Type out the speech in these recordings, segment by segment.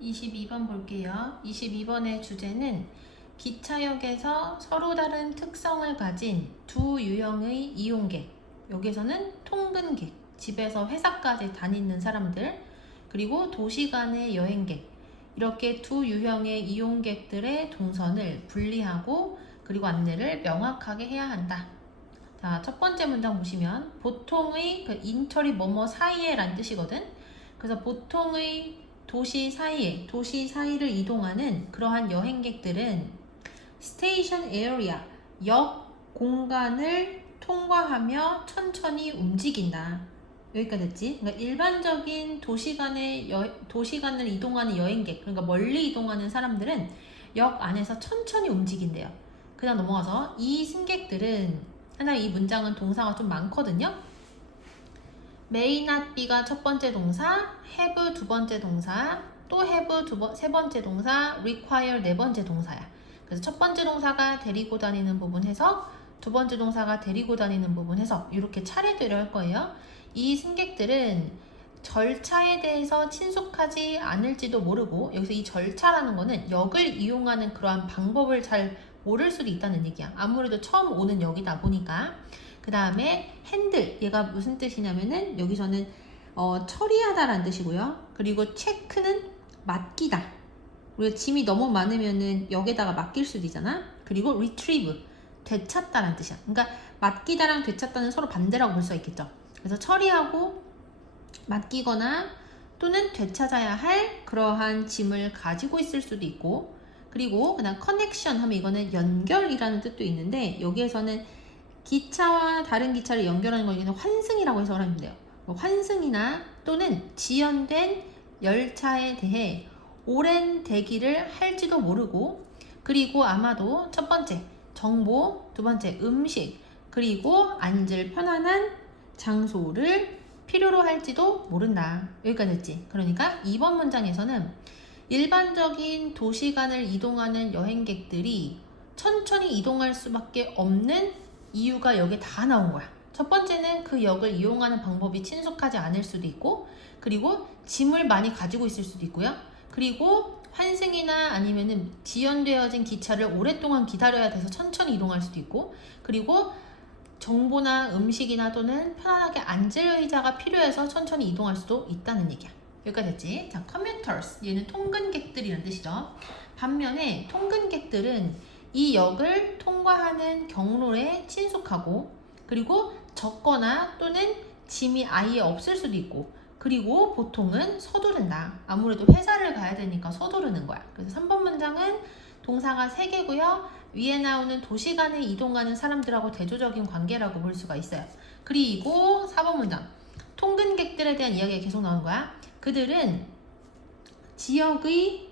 22번 볼게요. 22번의 주제는 기차역에서 서로 다른 특성을 가진 두 유형의 이용객, 여기서는 통근객, 집에서 회사까지 다니는 사람들, 그리고 도시 간의 여행객, 이렇게 두 유형의 이용객들의 동선을 분리하고 그리고 안내를 명확하게 해야 한다. 자, 첫 번째 문장 보시면 보통의 그 인처리 뭐뭐 사이에 란 뜻이거든. 그래서 보통의 도시 사이를 이동하는 그러한 여행객들은 스테이션 에어리아, 역 공간을 통과하며 천천히 움직인다. 여기까지 됐지? 그러니까 일반적인 도시간을 이동하는 여행객, 그러니까 멀리 이동하는 사람들은 역 안에서 천천히 움직인대요. 그다음 넘어가서 이 승객들은, 하나의 이 문장은 동사가 좀 많거든요. may not be가 첫 번째 동사, have 두 번째 동사, 또 have 세 번째 동사, require 네 번째 동사야. 그래서 첫 번째 동사가 데리고 다니는 부분 해석, 두 번째 동사가 데리고 다니는 부분 해석, 이렇게 차례대로 할 거예요. 이 승객들은 절차에 대해서 친숙하지 않을지도 모르고, 여기서 이 절차라는 거는 역을 이용하는 그러한 방법을 잘 모를 수도 있다는 얘기야. 아무래도 처음 오는 역이다 보니까. 그 다음에 핸들, 얘가 무슨 뜻이냐면은 여기서는 처리하다라는 뜻이고요. 그리고 체크는 맡기다. 우리가 짐이 너무 많으면은 역에다가 맡길 수도 있잖아. 그리고 retrieve, 되찾다라는 뜻이야. 그러니까 맡기다랑 되찾다는 서로 반대라고 볼 수가 있겠죠. 그래서 처리하고 맡기거나 또는 되찾아야 할 그러한 짐을 가지고 있을 수도 있고, 그리고 그다음 커넥션 하면 이거는 연결이라는 뜻도 있는데, 여기에서는 기차와 다른 기차를 연결하는 걸 여기는 환승이라고 해석을 하면 돼요. 환승이나 또는 지연된 열차에 대해 오랜 대기를 할지도 모르고, 그리고 아마도 첫 번째 정보, 두 번째 음식, 그리고 앉을 편안한 장소를 필요로 할지도 모른다. 여기까지 됐지? 그러니까 2번 문장에서는 일반적인 도시간을 이동하는 여행객들이 천천히 이동할 수밖에 없는 이유가 여기에 다 나온 거야. 첫 번째는 그 역을 이용하는 방법이 친숙하지 않을 수도 있고, 그리고 짐을 많이 가지고 있을 수도 있고요. 그리고 환승이나 아니면은 지연되어진 기차를 오랫동안 기다려야 돼서 천천히 이동할 수도 있고, 그리고 정보나 음식이나 또는 편안하게 앉을 의자가 필요해서 천천히 이동할 수도 있다는 얘기야. 여기까지 됐지? 자, commuters, 얘는 통근객들이라는 뜻이죠. 반면에 통근객들은 이 역을 통과하는 경로에 친숙하고, 그리고 적거나 또는 짐이 아예 없을 수도 있고, 그리고 보통은 서두른다. 아무래도 회사를 가야 되니까 서두르는 거야. 그래서 3번 문장은 동사가 3개고요. 위에 나오는 도시 간에 이동하는 사람들하고 대조적인 관계라고 볼 수가 있어요. 그리고 4번 문장, 통근객들에 대한 이야기가 계속 나오는 거야. 그들은 지역의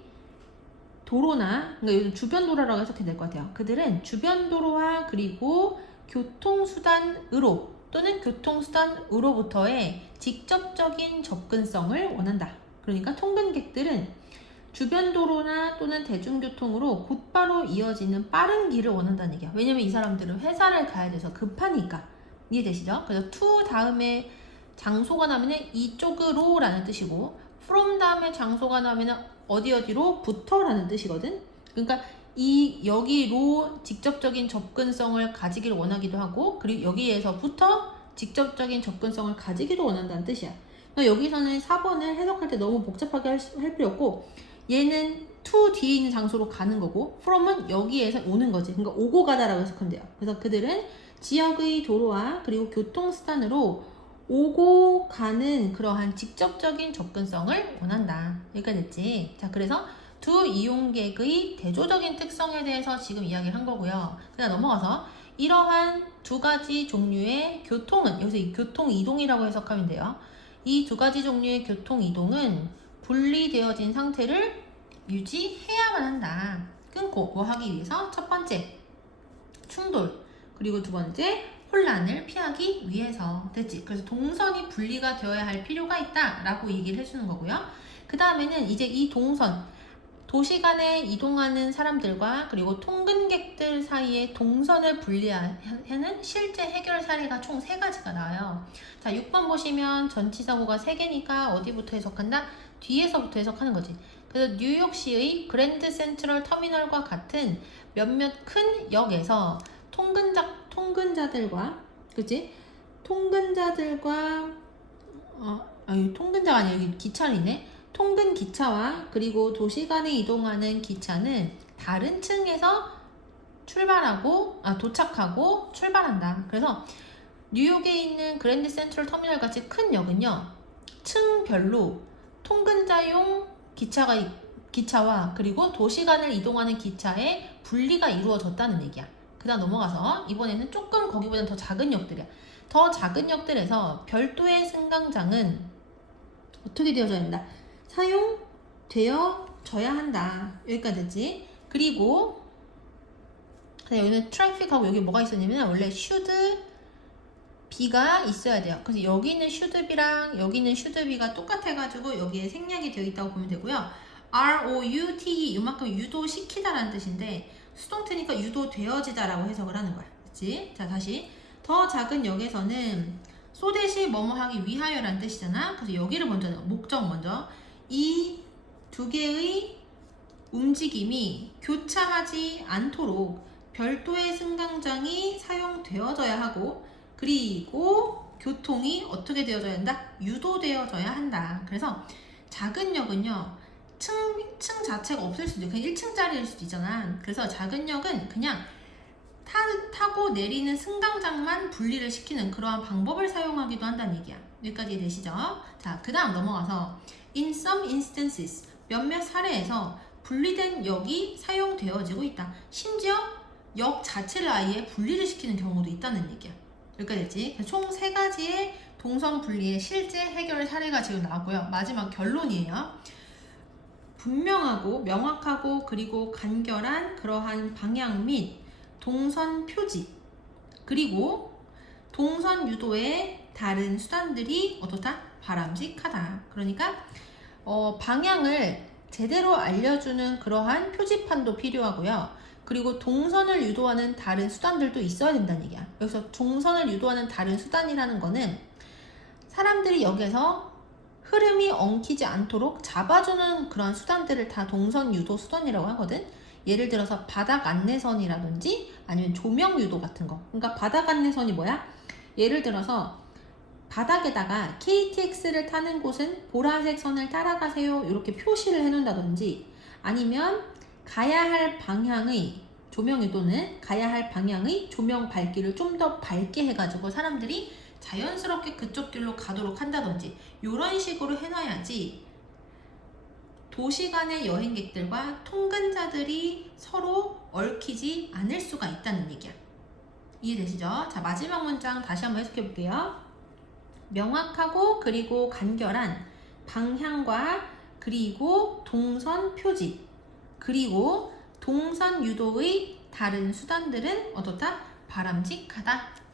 도로나, 그러니까 요즘 주변 도로라고 해석해야 될 것 같아요. 그들은 주변 도로와 그리고 교통수단으로 또는 교통수단으로부터의 직접적인 접근성을 원한다. 그러니까 통근객들은 주변 도로나 또는 대중교통으로 곧바로 이어지는 빠른 길을 원한다는 얘기야. 왜냐면 이 사람들은 회사를 가야 돼서 급하니까. 이해되시죠? 그래서 to 다음에 장소가 나면은 이쪽으로 라는 뜻이고, from 다음에 장소가 나면은 어디로 부터라는 뜻이거든. 그러니까 이 여기로 직접적인 접근성을 가지기를 원하기도 하고, 그리고 여기에서부터 직접적인 접근성을 가지기도 원한다는 뜻이야. 그러니까 여기서는 4번을 해석할 때 너무 복잡하게 할 필요 없고, 얘는 to 뒤에 있는 장소로 가는 거고, from은 여기에서 오는 거지. 그러니까 오고 가다라고 해석하면 돼요. 그래서 그들은 지역의 도로와 그리고 교통수단으로 오고 가는 그러한 직접적인 접근성을 원한다. 여기까지 됐지? 자, 그래서 두 이용객의 대조적인 특성에 대해서 지금 이야기를 한 거고요. 그다음 넘어가서 이러한 두 가지 종류의 교통은, 여기서 이 교통 이동이라고 해석하면 돼요. 이 두 가지 종류의 교통 이동은 분리되어진 상태를 유지해야만 한다. 끊고 뭐 하기 위해서? 첫 번째, 충돌. 그리고 두 번째, 혼란을 피하기 위해서. 됐지? 그래서 동선이 분리가 되어야 할 필요가 있다 라고 얘기를 해주는 거고요. 그 다음에는 이제 이 동선, 도시 간에 이동하는 사람들과 그리고 통근객들 사이에 동선을 분리하는 실제 해결 사례가 총 3가지가 나와요. 자, 6번 보시면 전치사고가 3개니까 어디부터 해석한다? 뒤에서부터 해석하는 거지. 그래서 뉴욕시의 그랜드 센트럴 터미널과 같은 몇몇 큰 역에서 통근자들과 그치? 통근자들과 아니 통근자가 아니라 여기 기차이네. 통근 기차와 그리고 도시 간에 이동하는 기차는 다른 층에서 도착하고 출발한다. 그래서 뉴욕에 있는 그랜드 센트럴 터미널 같이 큰 역은요, 층별로 통근자용 기차와 그리고 도시간을 이동하는 기차의 분리가 이루어졌다는 얘기야. 그 다음 넘어가서 이번에는 조금 거기보다는 더 작은 역들이야. 더 작은 역들에서 별도의 승강장은 어떻게 되어져야 한다? 사용되어져야 한다. 여기까지 됐지? 그리고 여기는 트래픽하고 여기 뭐가 있었냐면 원래 should be가 있어야 돼요. 그래서 여기 있는 should be랑 여기 있는 should be가 똑같아가지고 여기에 생략이 되어 있다고 보면 되고요. ROUTE 이만큼 유도시키다라는 뜻인데 수동태니까 유도되어지다라고 해석을 하는 거야. 그치? 자, 다시 더 작은 역에서는 쏘대시 뭐뭐 하기 위하여라는 뜻이잖아. 그래서 여기를 먼저 목적 먼저 이 두 개의 움직임이 교차하지 않도록 별도의 승강장이 사용되어져야 하고 그리고 교통이 어떻게 되어져야 한다? 유도되어져야 한다. 그래서 작은 역은요, 층 자체가 없을 수도 있고 그냥 1층짜리일 수도 있잖아. 그래서 작은 역은 그냥 타고 내리는 승강장만 분리를 시키는 그러한 방법을 사용하기도 한다는 얘기야. 여기까지 이해되시죠? 자, 그 다음 넘어가서 in some instances 몇몇 사례에서 분리된 역이 사용되어지고 있다. 심지어 역 자체를 아예 분리를 시키는 경우도 있다는 얘기야. 여기까지 됐지? 총 3가지의 동선 분리의 실제 해결 사례가 지금 나왔고요. 마지막 결론이에요. 분명하고 명확하고 그리고 간결한 그러한 방향 및 동선 표지 그리고 동선 유도의 다른 수단들이 어떻다? 바람직하다. 그러니까 방향을 제대로 알려주는 그러한 표지판도 필요하고요. 그리고 동선을 유도하는 다른 수단들도 있어야 된다는 얘기야. 여기서 동선을 유도하는 다른 수단이라는 거는 사람들이 여기서 흐름이 엉키지 않도록 잡아주는 그런 수단들을 다 동선 유도 수단이라고 하거든. 예를 들어서 바닥 안내선이라든지 아니면 조명 유도 같은 거. 그러니까 바닥 안내선이 뭐야? 예를 들어서 바닥에다가 KTX를 타는 곳은 보라색 선을 따라가세요 이렇게 표시를 해놓는다든지 아니면 가야 할 방향의 조명 유도는 가야 할 방향의 조명 밝기를 좀 더 밝게 해가지고 사람들이 자연스럽게 그쪽 길로 가도록 한다든지 이런 식으로 해놔야지 도시 간의 여행객들과 통근자들이 서로 얽히지 않을 수가 있다는 얘기야. 이해되시죠? 자, 마지막 문장 다시 한번 해석해 볼게요. 명확하고 그리고 간결한 방향과 그리고 동선 표지 그리고 동선 유도의 다른 수단들은 어떻다? 바람직하다.